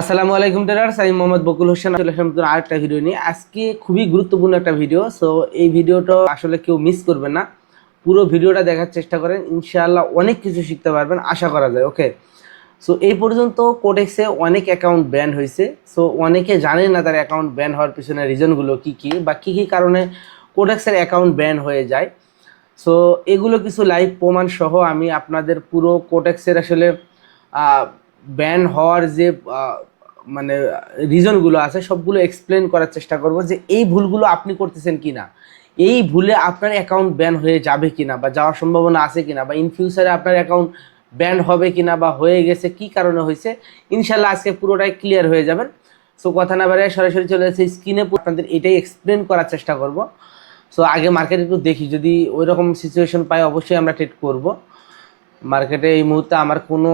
আসসালামু আলাইকুম ট্রেডার্স, আমি মোহাম্মদ বকুল হোসেন চলে আসলাম নতুন আরেকটা ভিডিও নিয়ে। আজকে খুবই গুরুত্বপূর্ণ একটা ভিডিও। সো এই ভিডিওটা আসলে কেউ মিস করবেন না, পুরো ভিডিওটা দেখার চেষ্টা করেন, ইনশাআল্লাহ অনেক কিছু শিখতে পারবেন আশা করা যায়। ওকে, সো এই পর্যন্ত কোডেক্সে অনেক অ্যাকাউন্ট ব্যান হয়েছে। সো অনেকে জানেন না তার অ্যাকাউন্ট ব্যান হওয়ার পিছনে রিজনগুলো কী কী বা কী কী কারণে কোডেক্সের অ্যাকাউন্ট ব্যান হয়ে যায়। সো এগুলো কিছু লাইভ প্রমাণ সহ আমি আপনাদের পুরো কোডেক্সের আসলে ব্যান হওয়ার যে মানে রিজনগুলো আছে সবগুলো এক্সপ্লেন করার চেষ্টা করব, যে এই ভুলগুলো আপনি করতেছেন কিনা, এই ভুলে আপনার অ্যাকাউন্ট ব্যান হয়ে যাবে কিনা বা যাওয়ার সম্ভাবনা আছে কিনা, বা ইন ফিউচারে আপনার অ্যাকাউন্ট ব্যান হবে কিনা বা হয়ে গেছে কি কারণে হয়েছে। ইনশাল্লাহ আজকে পুরোটাই ক্লিয়ার হয়ে যাবেন। সো কথা না বাড়িয়ে সরাসরি চলে যাচ্ছে স্ক্রিনে, আপনাদের এটাই এক্সপ্লেন করার চেষ্টা করব। সো আগে মার্কেট একটু দেখি, যদি ওই রকম সিচুয়েশন পাই অবশ্যই আমরা ট্রেড করব। মার্কেটে এই মুহূর্তে আমার কোনো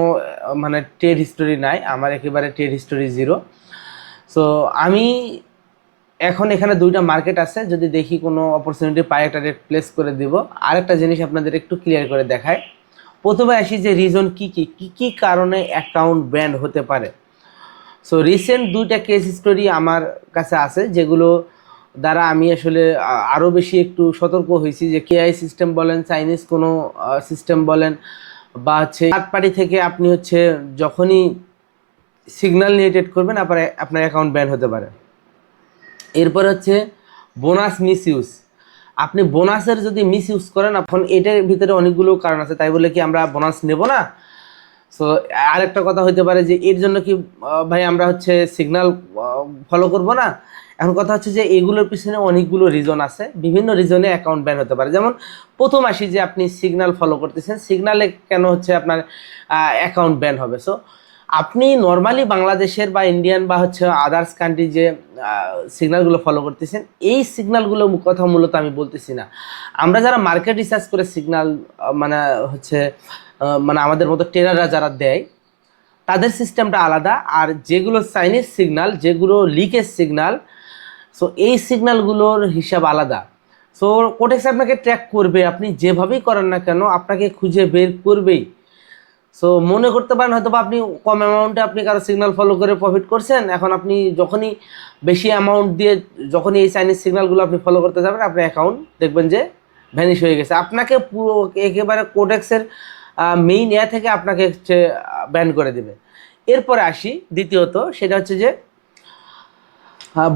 মানে ট্রেড হিস্টোরি নাই, আমার একেবারে ট্রেড হিস্টোরি জিরো। সো আমি এখন এখানে দুইটা মার্কেট আছে, যদি দেখি কোনো অপরচুনিটি পাই একটা রেট প্লেস করে দিব। আরেকটা জিনিস আপনাদের একটু ক্লিয়ার করে দেখায়। প্রথমে আসি যে রিজন কি কি কি কি কারণে অ্যাকাউন্ট ব্যান্ড হতে পারে। সো রিসেন্ট দুইটা কেস স্টোরি আমার কাছে আছে, যেগুলো দ্বারা আমি আসলে আরও বেশি একটু সতর্ক হয়েছি, যে কেআই সিস্টেম বলেন, চাইনিজ কোনো সিস্টেম বলেন, বা হচ্ছে থার্ড পার্টি থেকে আপনি হচ্ছে যখনই সিগন্যাল নিয়ে ট্রেড করবেন আপনার অ্যাকাউন্ট ব্যান হতে পারে। এরপর হচ্ছে বোনাস মিস ইউজ। আপনি বোনাসের যদি মিস ইউজ করেন, এখন এটার ভিতরে অনেকগুলো কারণ আছে, তাই বলে কি আমরা বোনাস নেব না। সো আরেকটা কথা হতে পারে যে এর জন্য কি ভাই আমরা হচ্ছে সিগন্যাল ফলো করব না। এখন কথা হচ্ছে যে এগুলোর পিছনে অনেকগুলো রিজন আছে, বিভিন্ন রিজনে অ্যাকাউন্ট ব্যান হতে পারে। যেমন প্রথম আসি যে আপনি সিগন্যাল ফলো করতেছেন, সিগন্যালে কেন হচ্ছে আপনার অ্যাকাউন্ট ব্যান হবে। সো আপনি নর্মালি বাংলাদেশের বা ইন্ডিয়ান বা হচ্ছে আদার্স কান্ট্রি যে সিগন্যালগুলো ফলো করতেছেন, এই সিগন্যালগুলো কথা মূলত আমি বলতেছি না। আমরা যারা মার্কেট রিসার্চ করে সিগন্যাল মানে হচ্ছে মানে আমাদের মতো ট্রেনাররা যারা দেয়, তাদের সিস্টেমটা আলাদা। আর যেগুলো চাইনিজ সিগন্যাল, যেগুলো লিকেজ সিগন্যাল, সো এই সিগন্যালগুলোর হিসাব আলাদা। সো কোটেক্স আপনাকে ট্র্যাক করবে, আপনি যেভাবেই করেন না কেন আপনাকে খুঁজে বের করবেই। সো মনে করতে পারেন হয়তো বা আপনি কম অ্যামাউন্টে আপনি কারো সিগন্যাল ফলো করে প্রফিট করছেন, এখন আপনি যখনই বেশি অ্যামাউন্ট দিয়ে যখনই এই চাইনিজ সিগন্যালগুলো আপনি ফলো করতে যাবেন, আপনার অ্যাকাউন্ট দেখবেন যে ভ্যানিশ হয়ে গেছে। আপনাকে পুরো একেবারে কোডেক্সের মেইন এয়া থেকে আপনাকে হচ্ছে ব্যান করে দেবে। এরপরে আসি দ্বিতীয়ত, সেটা হচ্ছে যে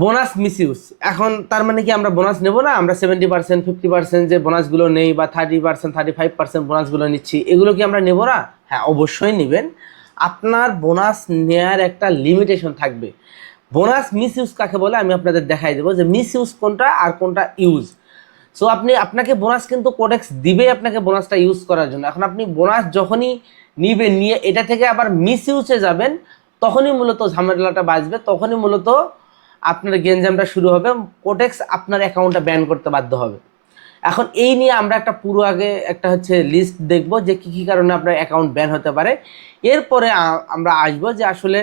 বোনাস মিসইউজ। এখন তার মানে কি আমরা বোনাস নেব না, আমরা 70% 50% যে বোনাসগুলো নেই বা 30% 35% বোনাসগুলো নিচ্ছি, এগুলো কি আমরা নেব না? হ্যাঁ, অবশ্যই নেবেন। আপনার বোনাস নেয়ার একটা লিমিটেশন থাকবে। বোনাস মিসইউজ কাকে বলে আমি আপনাদের দেখাই দেবো, যে মিসইউজ কোনটা আর কোনটা ইউজ। সো আপনাকে বোনাস কিন্তু কোডেক্স দিবে আপনাকে বোনাসটা ইউজ করার জন্য। এখন আপনি বোনাস যখনই নিবেন, নিয়ে এটা থেকে আবার মিস ইউজে যাবেন, তখনই মূলত ঝামেলাটা বাঁচবে, তখনই মূলত আপনার গেঞ্জামটা শুরু হবে, কোডেক্স আপনার অ্যাকাউন্টটা ব্যান করতে বাধ্য হবে। এখন এই নিয়ে আমরা একটা পুরো আগে একটা হচ্ছে লিস্ট দেখব যে কী কী কারণে আপনার অ্যাকাউন্ট ব্যান হতে পারে। এরপরে আমরা আসবো যে আসলে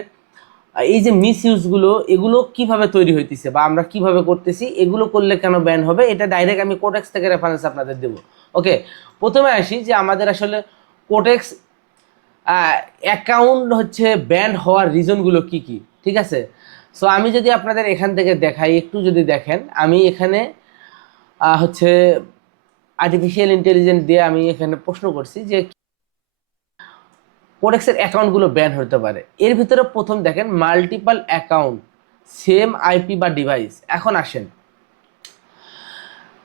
এই যে মিস ইউজগুলো এগুলো কিভাবে তৈরি হইতেছে বা আমরা কিভাবে করতেছি, এগুলো করলে কেন ব্যান হবে, এটা ডাইরেক্ট আমি কোটেক্স থেকে রেফারেন্স আপনাদের দেবো। ওকে, প্রথমে আসি যে আমাদের আসলে কোটেক্স অ্যাকাউন্ট হচ্ছে ব্যান হওয়ার রিজনগুলো কি কি, ঠিক আছে। সো আমি যদি আপনাদের এখান থেকে দেখাই, একটু যদি দেখেন, আমি এখানে হচ্ছে আর্টিফিশিয়াল ইন্টেলিজেন্স দিয়ে আমি এখানে প্রশ্ন করছি যে কোডেক্সের অ্যাকাউন্টগুলো ব্যান হতে পারে। এর ভিতরে প্রথম দেখেন মাল্টিপল অ্যাকাউন্ট, সেম আইপি বা ডিভাইস। এখন আসেন,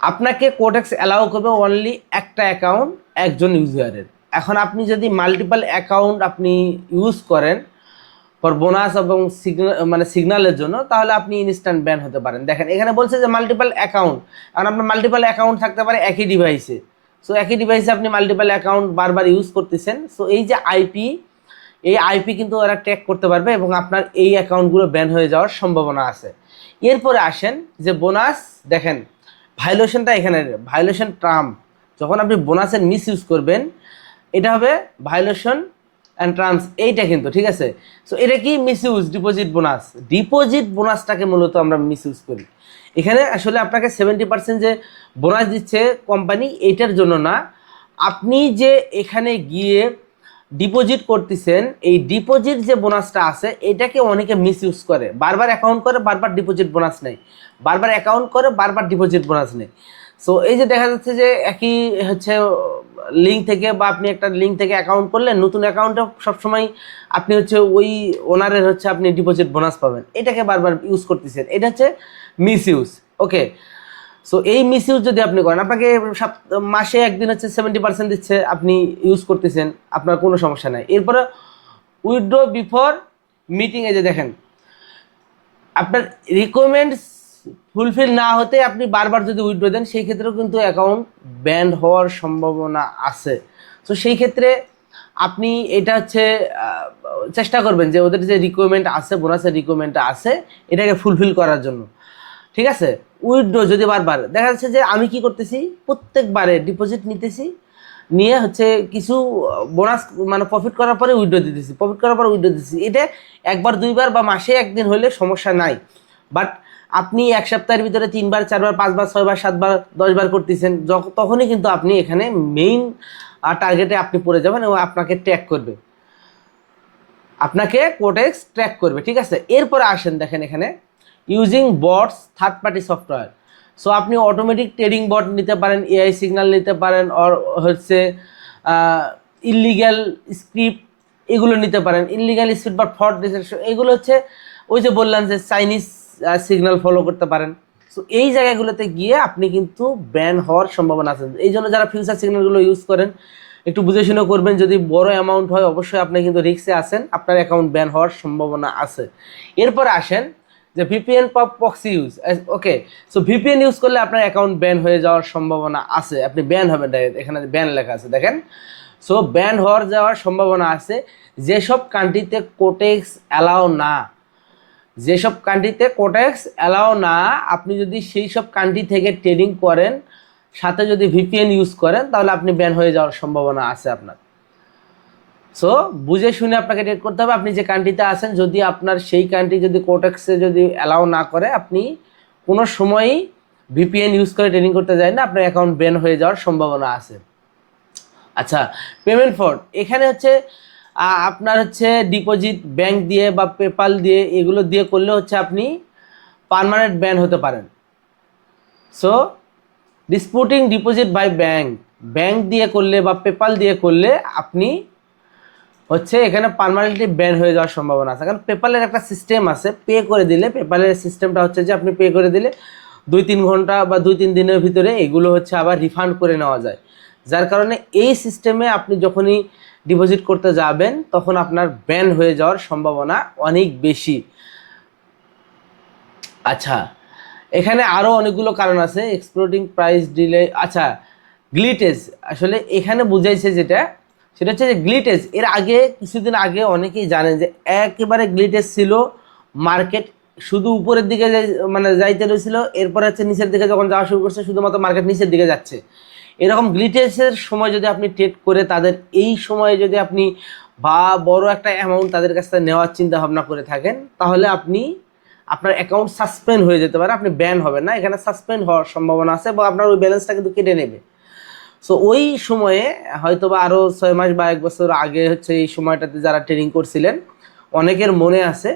আপনাকে কোডেক্স অ্যালাউ করবে অনলি একটা অ্যাকাউন্ট একজন ইউজারের। এখন আপনি যদি মাল্টিপল অ্যাকাউন্ট আপনি ইউজ করেন ফর বোনাস এবং সিগন্যালের জন্য, তাহলে আপনি ইনস্ট্যান্ট ব্যান হতে পারেন। দেখেন এখানে বলছে যে মাল্টিপল অ্যাকাউন্ট, কারণ আপনার মাল্টিপল অ্যাকাউন্ট থাকতে পারে একই ডিভাইসে। সো একই ডিভাইসে আপনি মাল্টিপল অ্যাকাউন্ট বারবার ইউজ করতেছেন। সো এই যে আইপি, এই আইপি কিন্তু ওরা ট্র্যাক করতে পারবে এবং আপনার এই অ্যাকাউন্টগুলো ব্যান হয়ে যাওয়ার সম্ভাবনা আছে। এরপরে আসেন যে বোনাস, দেখেন ভায়োলেশনটা এখানে, ভায়োলেশন টার্ম, যখন আপনি বোনাসের মিস ইউজ করবেন এটা হবে ভায়োলেশন অ্যান্ড টার্মস, এইটা কিন্তু ঠিক আছে। সো এটা কি misuse, deposit bonus, deposit বোনাসটাকে মূলত আমরা মিস ইউজ করি। এখানে আসলে আপনাকে 70% যে বোনাস দিচ্ছে কোম্পানি, এইটার জন্য না। আপনি যে এখানে গিয়ে ডিপোজিট করতেছেন, এই ডিপোজিট যে বোনাসটা আছে এটাকে অনেকে মিস ইউজ করে, বারবার অ্যাকাউন্ট করে বারবার ডিপোজিট বোনাস নেয়, বারবার অ্যাকাউন্ট করে বারবার ডিপোজিট বোনাস নেয়। সো এই যে দেখা যাচ্ছে যে একই হচ্ছে লিঙ্ক থেকে বা আপনি একটা লিঙ্ক থেকে অ্যাকাউন্ট করলেন, নতুন অ্যাকাউন্টে সবসময় আপনি হচ্ছে ওই ওনারের হচ্ছে আপনি ডিপোজিট বোনাস পাবেন, এটাকে বারবার ইউজ করতেছেন, এটা হচ্ছে মিস ইউজ। ওকে, সো এই মিস ইউজ যদি আপনি করেন, আপনাকে মাসে একদিন হচ্ছে 70% দিচ্ছে, আপনি ইউজ করতেছেন, আপনার কোনো সমস্যা নাই। এরপরে উইথড্র বিফোর মিটিং, এই যে দেখেন আপনার রিকোয়ারমেন্টস ফুলফিল না হতে আপনি বারবার যদি উইথড্র দেন, সেই ক্ষেত্রেও কিন্তু অ্যাকাউন্ট ব্যান হওয়ার সম্ভাবনা আছে। তো সেই ক্ষেত্রে আপনি এটা হচ্ছে চেষ্টা করবেন যে ওদের যে রিকোয়ারমেন্ট আছে, বোনাসের রিকোয়ারমেন্টটা আছে, এটাকে ফুলফিল করার জন্য। ঠিক আছে, উইথড্র যদি বারবার দেখা যাচ্ছে যে আমি কি করতেছি, প্রত্যেকবারে ডিপোজিট নিতেছি, নিয়ে হচ্ছে কিছু বোনাস মানে প্রফিট করার পরে উইথড্র দিতেছি, প্রফিট করার পরে উইথড্র দিতেছি, এটা একবার দুইবার বা মাসে একদিন হলে সমস্যা নাই। বাট আপনি এক সপ্তাহের ভিতরে 3বার 4বার 5বার 6বার 7বার 10বার করতেছেন, তখনই কিন্তু আপনি এখানে মেইন টার্গেটে আপনি পড়ে যাবেন এবং আপনাকে ট্র্যাক করবে, আপনাকে কোটেক্স ট্র্যাক করবে। ঠিক আছে, এরপরে আসেন দেখেন এখানে using bots third party software. So আপনি অটোমেটিক ট্রেডিং বট নিতে পারেন, এআই সিগন্যাল নিতে পারেন, আর হচ্ছে ইললিগ্যাল স্ক্রিপ্ট এগুলো নিতে পারেন, ইললিগ্যাল স্ক্রিপ্ট বা ফ্রড ডিটেকশন, এগুলো হচ্ছে ওই যে বললাম যে চাইনিজ সিগন্যাল ফলো করতে পারেন। সো এই জায়গাগুলোতে গিয়ে আপনি কিন্তু ব্যান হওয়ার সম্ভাবনা আছে। এই জন্য যারা ফিউচার সিগন্যালগুলো ইউজ করেন একটু বুঝে শুনে করবেন, যদি বড় অ্যামাউন্ট হয় অবশ্যই আপনি কিন্তু রিস্কে আছেন, আপনার অ্যাকাউন্ট ব্যান হওয়ার সম্ভাবনা আছে। এরপর আসেন যে ভিপিএন প্রক্সি ইউজ। ওকে, সো ভিপিএন ইউজ করলে আপনার অ্যাকাউন্ট ব্যান হয়ে যাওয়ার সম্ভাবনা আছে, আপনি ব্যান হবেন ডাইরেক্ট, এখানে ব্যান লেখা আছে দেখেন। সো ব্যান যাওয়ার সম্ভাবনা আছে যেসব কান্ট্রিতে কোটেক্স অ্যালাও না, যেসব কান্ট্রিতে কোটেক্স অ্যালাও না, আপনি যদি সেই সব কান্ট্রি থেকে ট্রেডিং করেন, সাথে যদি ভিপিএন ইউজ করেন, তাহলে আপনি ব্যান হয়ে যাওয়ার সম্ভাবনা আছে আপনার। সো বুঝে শুনে আপনাকে ট্রেড করতে হবে। আপনি যে কান্ট্রিতে আছেন, যদি আপনার সেই কান্ট্রি যদি কোটেক্সে যদি অ্যালাউ না করে, আপনি কোনো সময়ই ভিপিএন ইউজ করে ট্রেডিং করতে যায় না, আপনার অ্যাকাউন্ট ব্যান হয়ে যাওয়ার সম্ভাবনা আছে। আচ্ছা, পেমেন্ট ফ্রড, এখানে হচ্ছে আপনার হচ্ছে ডিপোজিট ব্যাংক দিয়ে বা পেপাল দিয়ে, এগুলো দিয়ে করলে হচ্ছে আপনি পার্মানেন্ট ব্যান হতে পারেন। So disputing deposit by bank, bank দিয়ে করলে বা পেপাল দিয়ে করলে আপনি হচ্ছে এখানে পার্মানেন্টলি ব্যান হয়ে যাওয়ার সম্ভাবনা আছে। কারণ পেপালের একটা সিস্টেম আছে, পে করে দিলে, পেপালের সিস্টেমটা হচ্ছে যে আপনি পে করে দিলে 2-3 ঘন্টা বা 2-3 দিনের ভিতরে এগুলো হচ্ছে আবার রিফান্ড করে নেওয়া যায়। যার কারণে এই সিস্টেমে আপনি যখনই ডিপোজিট করতে যাবেন, তখন আপনার ব্যান হয়ে যাওয়ার সম্ভাবনা অনেক বেশি। আচ্ছা, এখানে আরও অনেকগুলো কারণ আছে, এক্সপ্লোডিং প্রাইস ডিলে। আচ্ছা, গ্লিটেজ, আসলে এখানে বুঝাইছে যেটা, সেটা হচ্ছে যে গ্লিটেজ, এর আগে কিছুদিন আগে অনেকেই জানেন যে একেবারে গ্লিটেজ ছিল, মার্কেট শুধু উপরের দিকে মানে যাইতে রয়েছিল, এরপরে হচ্ছে নিচের দিকে যখন যাওয়া শুরু করছে, শুধুমাত্র মার্কেট নিচের দিকে যাচ্ছে। এরকম গ্লিটেজের সময় যদি আপনি ট্রেড করে তাদের এই সময়ে যদি আপনি বা বড় একটা অ্যামাউন্ট তাদের কাছ থেকে নেওয়ার চিন্তা ভাবনা করে থাকেন, তাহলে আপনি আপনার অ্যাকাউন্ট সাসপেন্ড হয়ে যেতে পারে, আপনি ব্যান হবেন না, এখানে সাসপেন্ড হওয়ার সম্ভাবনা আছে বা আপনার ওই ব্যালেন্সটা কিন্তু কেটে নেবে। সো ওই সময়ে হয়তো বা আরও 6 মাস বা 1 বছর আগে হচ্ছে এই সময়টাতে যারা ট্রেডিং করছিলেন, অনেকের মনে আছে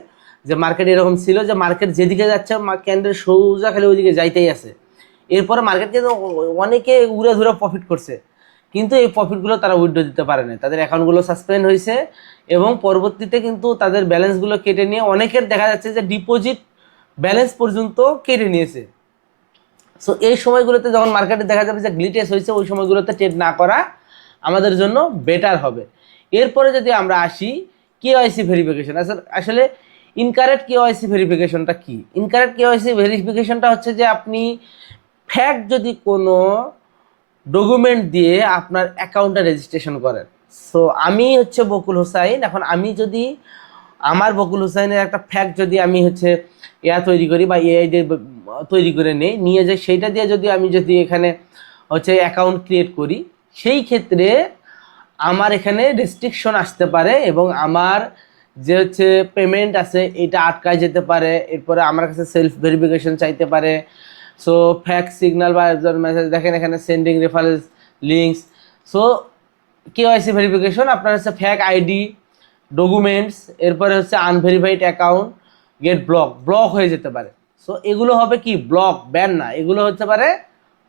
যে মার্কেট এরকম ছিল যে মার্কেট যেদিকে যাচ্ছে ক্যান্ডেল সোজা খালি ওইদিকে যাইতেই আছে। এরপরে মার্কেট কিন্তু অনেকে উড়ে ধরে প্রফিট করছে, কিন্তু এই প্রফিটগুলো তারা উইথড্র দিতে পারে না, তাদের অ্যাকাউন্টগুলো সাসপেন্ড হয়েছে এবং পরবর্তীতে কিন্তু তাদের ব্যালেন্সগুলো কেটে নিয়ে অনেকের দেখা যাচ্ছে যে ডিপোজিট ব্যালেন্স পর্যন্ত কেটে নিয়েছে। সো এই সময়গুলোতে যখন মার্কেটে দেখা যাবে যে গ্লিটেজ হয়েছে, ওই সময়গুলোতে ট্রেড না করা আমাদের জন্য বেটার হবে। এরপরে যদি আমরা আসি কেওয়াইসি ভেরিফিকেশন, আসলে ইনকারেক্ট কেওয়াইসি ভেরিফিকেশনটা কি? ইনকারেক্ট কেওয়াইসি ভেরিফিকেশনটা হচ্ছে যে আপনি ফ্যাক্ট যদি কোনো ডকুমেন্ট দিয়ে আপনার অ্যাকাউন্টটা রেজিস্ট্রেশন করেন। সো আমি হচ্ছে বকুল হোসাইন, এখন আমি যদি আমার বকুল হোসাইনের একটা ফ্যাক্ট যদি আমি হচ্ছে তৈরি করি বা এআই দিয়ে তৈরি করে নিয়ে যাই, সেইটা দিয়ে যদি এখানে হচ্ছে অ্যাকাউন্ট ক্রিয়েট করি, সেই ক্ষেত্রে আমার এখানে রেস্ট্রিকশন আসতে পারে এবং আমার যে হচ্ছে পেমেন্ট আছে এটা আটকায় যেতে পারে। এরপরে আমার কাছে সেলফ ভেরিফিকেশন চাইতে পারে। সো ফ্যাক্ট সিগন্যাল বা মেসেজ দেখেন এখানে sending reference links. So KYC verification, আপনার হচ্ছে ফেক আইডি, ডকুমেন্টস, এরপরে হচ্ছে unverified account get block, block হয়ে যেতে পারে। সো এগুলো হবে কি ব্লক, ব্যান না, এগুলো হতে পারে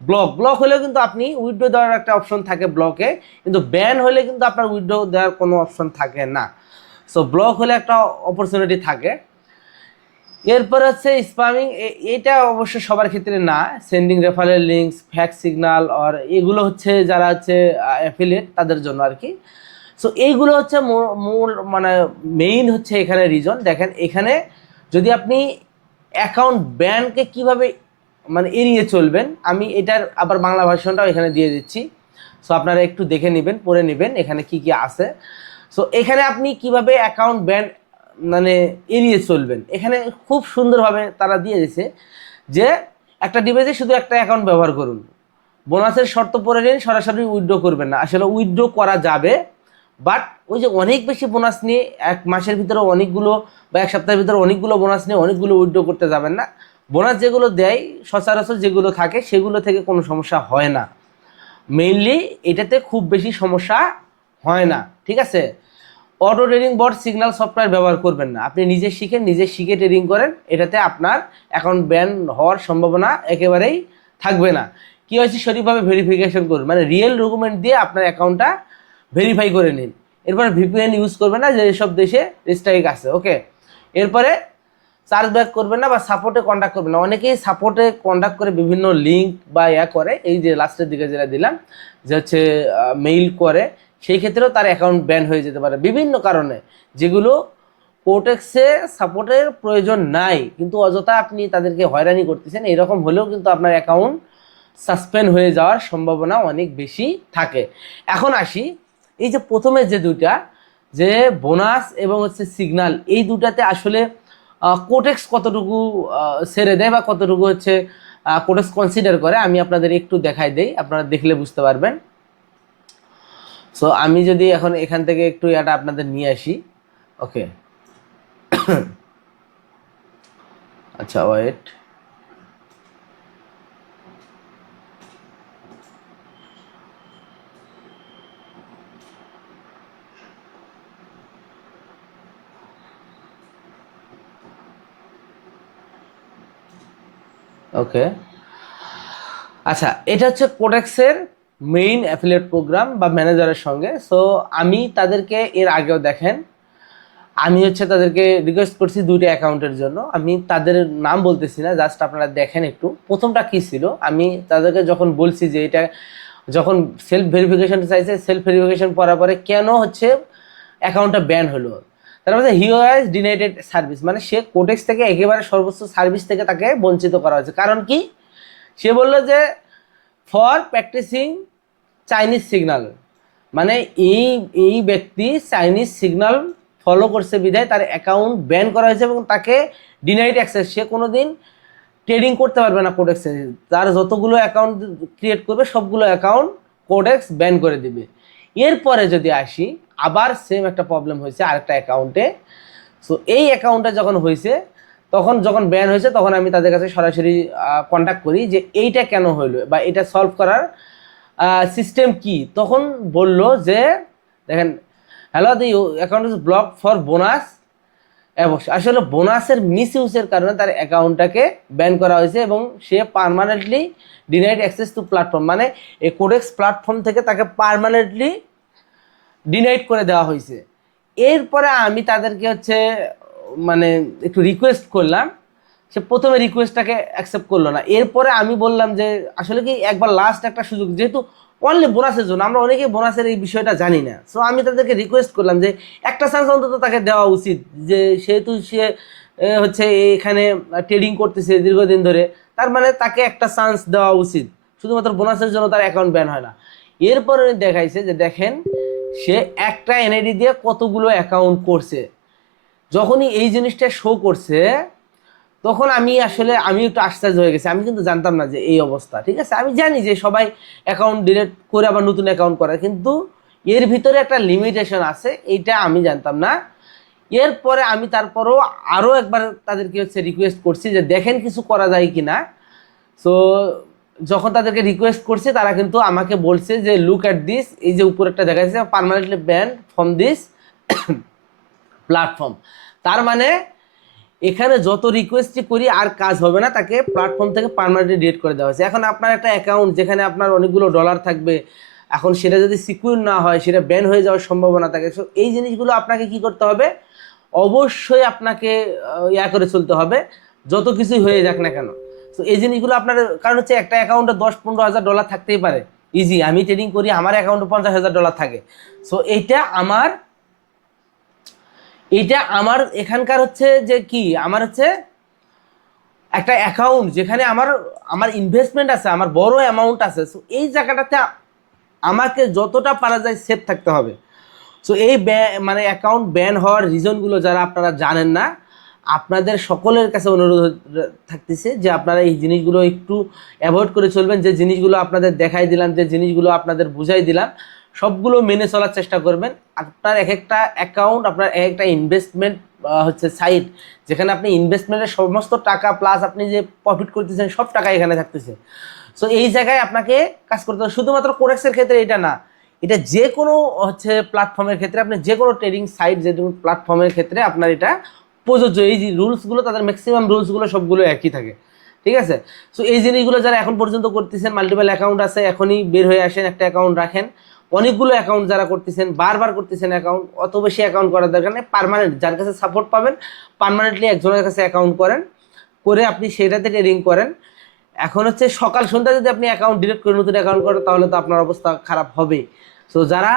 ব্লক। ব্লক হলেও কিন্তু আপনি উইথড্র দেওয়ার একটা অপশন থাকে ব্লকে, কিন্তু ব্যান হলে কিন্তু আপনার উইথড্র দেওয়ার কোনো অপশন থাকে না। সো ব্লক হলে একটা অপরচুনিটি থাকে। এরপর হচ্ছে স্প্যামিং, এটা অবশ্য সবার ক্ষেত্রে না, সেন্ডিং রেফারেল লিঙ্কস, ফ্যাক সিগনাল, আর এগুলো হচ্ছে যারা হচ্ছে অ্যাফিলিয়েট তাদের জন্য আর কি। সো এইগুলো হচ্ছে মূল মানে মেইন হচ্ছে এখানে রিজন। দেখেন এখানে যদি আপনি অ্যাকাউন্ট ব্যানকে কিভাবে মানে এড়িয়ে চলবেন, আমি এটার আবার বাংলা ভার্সনটাও এখানে দিয়ে দিচ্ছি। সো আপনারা একটু দেখে নেবেন, পড়ে নেবেন এখানে কি কি আছে। সো এখানে আপনি কিভাবে অ্যাকাউন্ট ব্যান মানে এড়িয়ে চলবেন, এখানে খুব সুন্দরভাবে তারা দিয়ে দিয়েছে যে একটা ডিভাইসে শুধু একটা অ্যাকাউন্ট ব্যবহার করুন, বোনাসের শর্ত পড়ে নিন, সরাসরি উইথড্র করবেন না। আসলে উইথড্র করা যাবে, বাট ওই যে অনেক বেশি বোনাস নিয়ে এক মাসের ভিতরে অনেকগুলো বা এক সপ্তাহের ভিতরে অনেকগুলো বোনাস নিয়ে অনেকগুলো উইথড্র করতে যাবেন না। বোনাস যেগুলো দেয় সচরাচর যেগুলো থাকে সেগুলো থেকে কোনো সমস্যা হয় না, মেইনলি এটাতে খুব বেশি সমস্যা হয় না, ঠিক আছে। অটো ট্রেডিং বট সিগন্যাল সফটওয়্যার ব্যবহার করবেন না, আপনি নিজে শিখেন, নিজে শিখে ট্রেডিং করেন, এটাতে আপনার অ্যাকাউন্ট ব্যান হওয়ার সম্ভাবনা একেবারেই থাকবে না। কি হয়েছে সঠিকভাবে ভেরিফিকেশন করুন, মানে রিয়েল ডকুমেন্ট দিয়ে আপনার অ্যাকাউন্টটা ভেরিফাই করে নিন। এরপরে ভিপিএন ইউজ করবেন না যেসব দেশে রেস্ট্রাইক আছে, ওকে। এরপরে চার্জ ব্যাক করবেন না বা সাপোর্টে কন্ট্যাক্ট করবেন না। অনেকেই সাপোর্টে কন্ট্যাক্ট করে বিভিন্ন লিঙ্ক বা করে, এই যে লাস্টের দিকে যেটা দিলাম যে হচ্ছে মেইল করে, সেই ক্ষেত্রেও তার অ্যাকাউন্ট ব্যান হয়ে যেতে পারে বিভিন্ন কারণে, যেগুলো কোটেক্সে সাপোর্টের প্রয়োজন নাই, কিন্তু অযথা আপনি তাদেরকে হয়রানি করতেছেন, এরকম হলেও কিন্তু আপনার অ্যাকাউন্ট সাসপেন্ড হয়ে যাওয়ার সম্ভাবনা অনেক বেশি থাকে। এখন আসি এই যে প্রথমে যে দুইটা, যে বোনাস এবং হচ্ছে সিগন্যাল, এই দুটাতে আসলে কোটেক্স কতটুকু ছেড়ে দেয় বা কতটুকু হচ্ছে কোটেক্স কনসিডার করে, আমি আপনাদের একটু দেখাই দেই, আপনারা দেখলে বুঝতে পারবেন। সো আমি যদি এখন এখান থেকে একটু এটা আপনাদের নিয়ে আসি, ওকে। আচ্ছা ওয়েট, ওকে। আচ্ছা এটা হচ্ছে কোডেক্সের মেইন অ্যাফিলিয়েট প্রোগ্রাম বা ম্যানেজারের সঙ্গে। সো আমি তাদেরকে এর আগেও দেখেন আমি হচ্ছে তাদেরকে রিকোয়েস্ট করছি দুইটা অ্যাকাউন্টের জন্য, আমি তাদের নাম বলতেছি না, জাস্ট আপনারা দেখেন একটু প্রথমটা কি ছিল। আমি তাদেরকে যখন বলছি যে এটা যখন সেলফ ভেরিফিকেশন চাইছে, সেলফ ভেরিফিকেশন করার পরে কেন হচ্ছে অ্যাকাউন্টটা ব্যান হলো, তার মধ্যে হি ওয়াজ ডিনাইটেড সার্ভিস, মানে সে কোটেক্স থেকে একেবারে সর্বোচ্চ সার্ভিস থেকে তাকে বঞ্চিত করা হয়েছে। কারণ কি, সে বলল যে ফর প্র্যাকটিসিং চাইনিজ সিগন্যাল, মানে এই এই ব্যক্তি চাইনিজ সিগন্যাল ফলো করছে বিধায় তার অ্যাকাউন্ট ব্যান করা হয়েছে এবং তাকে ডিনাইড অ্যাক্সেস, সে কোনো দিন ট্রেডিং করতে পারবে না কোডেক্সে, তার যতগুলো অ্যাকাউন্ট ক্রিয়েট করবে সবগুলো অ্যাকাউন্ট কোডেক্স ব্যান করে দিবে। এরপরে যদি আসি, আবার সেম একটা প্রবলেম হয়েছে আরেকটা অ্যাকাউন্টে। সো এই অ্যাকাউন্টটা যখন হয়েছে, তখন যখন ব্যান হয়েছে তখন আমি তাদের কাছে সরাসরি কন্ট্যাক্ট করি যে এইটা কেন হইলো বা এটা সলভ করার সিস্টেম কি। তখন বলল যে দেখেন, hello the account is block for bonus, আসলে বোনাসের মিস ইউজের কারণে তার অ্যাকাউন্টটাকে ব্যান করা হয়েছে এবং সে permanently denied access to platform, মানে এই কোডেক্স প্ল্যাটফর্ম থেকে তাকে পার্মানেন্টলি ডিনাইড করে দেওয়া হয়েছে। এরপরে আমি তাদেরকে হচ্ছে মানে একটু রিকোয়েস্ট করলাম, সে প্রথমে রিকোয়েস্টটাকে অ্যাকসেপ্ট করলো না। এরপরে আমি বললাম যে আসলে কি একবার লাস্ট একটা সুযোগ, যেহেতু অনলি বোনাসের জন্য, আমরা অনেকে বোনাসের এই বিষয়টা জানি না। সো আমি তাদেরকে রিকোয়েস্ট করলাম যে একটা চান্স অন্তত তাকে দেওয়া উচিত, যে সেহেতু সে হচ্ছে এখানে ট্রেডিং করতেছে দীর্ঘদিন ধরে, তার মানে তাকে একটা চান্স দেওয়া উচিত, শুধুমাত্র বোনাসের জন্য তার অ্যাকাউন্ট ব্যান হয় না। এরপরে দেখাইছে যে দেখেন সে একটা এনআইডি দিয়ে কতগুলো অ্যাকাউন্ট করছে। যখনই এই জিনিসটা শো করছে তখন আমি আসলে আমি একটু আশ্চর্য হয়ে গেছি, আমি কিন্তু জানতাম না যে এই অবস্থা, ঠিক আছে। আমি জানি যে সবাই অ্যাকাউন্ট ডিলিট করে আবার নতুন অ্যাকাউন্ট করে, কিন্তু এর ভিতরে একটা লিমিটেশন আছে, এইটা আমি জানতাম না। এরপরে আমি তারপরও আরও একবার তাদেরকে হচ্ছে রিকোয়েস্ট করছি যে দেখেন কিছু করা যায় কি না। সো যখন তাদেরকে রিকোয়েস্ট করছি তারা কিন্তু আমাকে বলছে যে লুক অ্যাট দিস, এই যে উপরেরটা দেখা যাচ্ছে permanently ban from this platform. তার মানে এখানে যত রিকোয়েস্টই করি আর কাজ হবে না, তাকে প্ল্যাটফর্ম থেকে পার্মানেন্টলি ডিলিট করে দেওয়া হয়েছে। এখন আপনার একটা অ্যাকাউন্ট যেখানে আপনার অনেকগুলো ডলার থাকবে, এখন সেটা যদি সিকিউর না হয় সেটা ব্যান হয়ে যাওয়ার সম্ভাবনা থাকে। সো এই জিনিসগুলো আপনাকে কি করতে হবে, অবশ্যই আপনাকে ইয়া করে চলতে হবে, যত কিছুই হয়ে যাক না কেন। তো এই জিনিসগুলো আপনার, কারণ হচ্ছে একটা অ্যাকাউন্টে 10-15 হাজার ডলার থাকতেই পারে ইজি। আমি ট্রেডিং করি, আমার অ্যাকাউন্টে 50,000 ডলার থাকে। সো এইটা আমার এখানকার হচ্ছে যে কি, আমার হচ্ছে একটা অ্যাকাউন্ট যেখানে আমার আমার ইনভেস্টমেন্ট আছে, আমার বড় অ্যামাউন্ট আছে। সো এই জায়গাটাতে আমাকে যতটা পারা যায় সেফ থাকতে হবে। সো এই মানে অ্যাকাউন্ট ব্যান হওয়ার রিজনগুলো যারা আপনারা জানেন না, আপনাদের সকলের কাছে অনুরোধ থাকতেছে যে আপনারা এই জিনিসগুলো একটু অ্যাভয়েড করে চলবেন। যে জিনিসগুলো আপনাদের দেখাই দিলাম, যে জিনিসগুলো আপনাদের বুঝাই দিলাম, সবগুলো মেনে চলার চেষ্টা করবেন। আপনার এক একটা অ্যাকাউন্ট, আপনার এক একটা ইনভেস্টমেন্ট হচ্ছে সাইট, যেখানে আপনি ইনভেস্টমেন্টের সমস্ত টাকা প্লাস আপনি যে প্রফিট করতেছেন সব টাকা এখানে থাকতেছে। সো এই জায়গায় আপনাকে কাজ করতে হবে। শুধুমাত্র কোরেক্সের ক্ষেত্রে এটা না, এটা যে কোনো হচ্ছে প্ল্যাটফর্মের ক্ষেত্রে, আপনি যে কোনো ট্রেডিং সাইট, যে কোনো প্ল্যাটফর্মের ক্ষেত্রে আপনার এটা প্রযোজ্য। এই যে রুলসগুলো, তাদের ম্যাক্সিমাম রুলসগুলো সবগুলো একই থাকে, ঠিক আছে? সো এই জিনিসগুলো যারা এখন পর্যন্ত করতেছেন, মাল্টিপল অ্যাকাউন্ট আছে, এখনই বের হয়ে আসেন, একটা অ্যাকাউন্ট রাখেন। অনেকগুলো অ্যাকাউন্ট যারা করতেছেন, বারবার করতেছেন অ্যাকাউন্ট, অত বেশি অ্যাকাউন্ট করার দরকার নেই। পার্মানেন্ট যার কাছে সাপোর্ট পাবেন, পার্মানেন্টলি একজনের কাছে অ্যাকাউন্ট করেন, করে আপনি সেটাতে ট্রেডিং করেন। এখন হচ্ছে সকাল সন্ধ্যা যদি আপনি অ্যাকাউন্ট ডিলিট করে নতুন অ্যাকাউন্ট করেন, তাহলে তো আপনার অবস্থা খারাপ হবে। সো যারা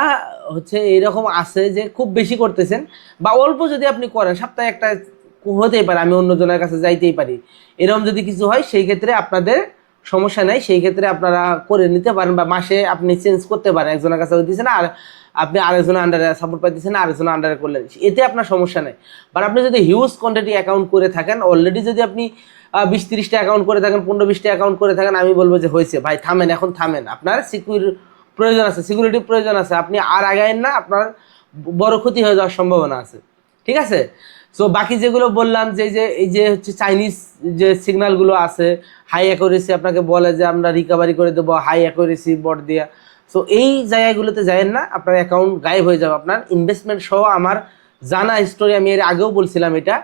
হচ্ছে এইরকম আছে যে খুব বেশি করতেছেন, বা অল্প যদি আপনি করেন, সপ্তাহে একটা হতেই পারে, আমি অন্যজনের কাছে যাইতেই পারি, এরকম যদি কিছু হয় সেই ক্ষেত্রে আপনাদের সমস্যা নেই। সেই ক্ষেত্রে আপনারা করে নিতে পারেন, বা মাসে আপনি চেঞ্জ করতে পারেন। একজনের কাছে হইতেছে না, আর আপনি আরেকজনের আন্ডারে সাপোর্ট পাইতেছেন না, আরেকজনের আন্ডারে করলেন, এতে আপনার সমস্যা নেই। বাট আপনি যদি হিউজ কোয়ান্টিটি অ্যাকাউন্ট করে থাকেন, অলরেডি যদি আপনি 20-30টা অ্যাকাউন্ট করে থাকেন, 15-20টা অ্যাকাউন্ট করে থাকেন, আমি বলবো যে হয়েছে ভাই, থামেন, এখন থামেন। আপনার প্রয়োজন আছে, সিকিউরিটির প্রয়োজন আছে, আপনি আর আগায়েন না, আপনার বড় ক্ষতি হয়ে যাওয়ার সম্ভাবনা আছে, ঠিক আছে? সো বাকি যেগুলো বললাম, এই যে হচ্ছে চাইনিজ যে সিগন্যালগুলো আছে, হাই অ্যাকুরেসি, আপনাকে বলে যে আমরা রিকভারি করে দেবো হাই অ্যাকুরেসি বট দিয়া। সো এই জায়গাগুলোতে যায়েন না, আপনার অ্যাকাউন্ট গায়েব হয়ে যাবে। আপনার ইনভেস্টমেন্ট সহ আমার জানা স্টোরি, আমি এর আগেও বলছিলাম এটা,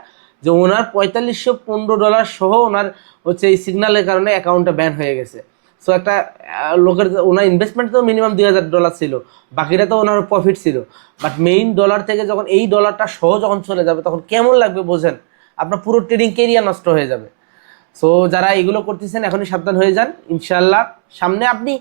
যে ওনার $4515 সহ ওনার হচ্ছে এই সিগন্যালের কারণে অ্যাকাউন্টটা ব্যান হয়ে গেছে। সো একটা লোকের, ওনার ইনভেস্টমেন্ট তো মিনিমাম $2000 ছিল, বাকিটা তো ওনার প্রফিট ছিল। বাট মেইন ডলার থেকে যখন এই ডলারটা সহ যখন চলে যাবে, তখন কেমন লাগবে বোঝেন? আপনার পুরো ট্রেডিং কেরিয়ার নষ্ট হয়ে যাবে। সো যারা এগুলো করতেছেন এখনই সাবধান হয়ে যান। ইনশাল্লাহ সামনে আপনি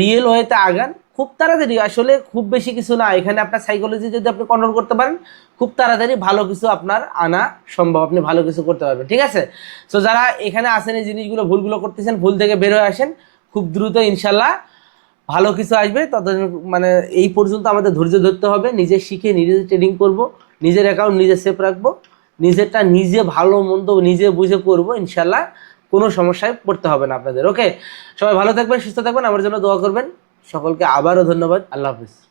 রিয়েল ওয়েতে আগান খুব তাড়াতাড়ি। আসলে খুব বেশি কিছু না, এখানে আপনার সাইকোলজি যদি আপনি কন্ট্রোল করতে পারেন, খুব তাড়াতাড়ি ভালো কিছু আপনার আনা সম্ভব, আপনি ভালো কিছু করতে পারবেন, ঠিক আছে? সো যারা এখানে আসেন, এই জিনিসগুলো ভুলগুলো করতেছেন, ভুল থেকে বের হয়ে আসেন, খুব দ্রুত ইনশাল্লাহ ভালো কিছু আসবে। তত মানে এই পর্যন্ত আমাদের ধৈর্য ধরতে হবে, নিজে শিখে নিজে ট্রেডিং করব, নিজের অ্যাকাউন্ট নিজে সেফ রাখবো, নিজেরটা নিজে ভালো মন্দ নিজে বুঝে করবো, ইনশাল্লাহ কোনো সমস্যায় পড়তে হবে না আপনাদের। ওকে, সবাই ভালো থাকবেন, সুস্থ থাকবেন, আমার জন্য দোয়া করবেন। সকলকে আবারও ধন্যবাদ। আল্লাহ হাফিজ।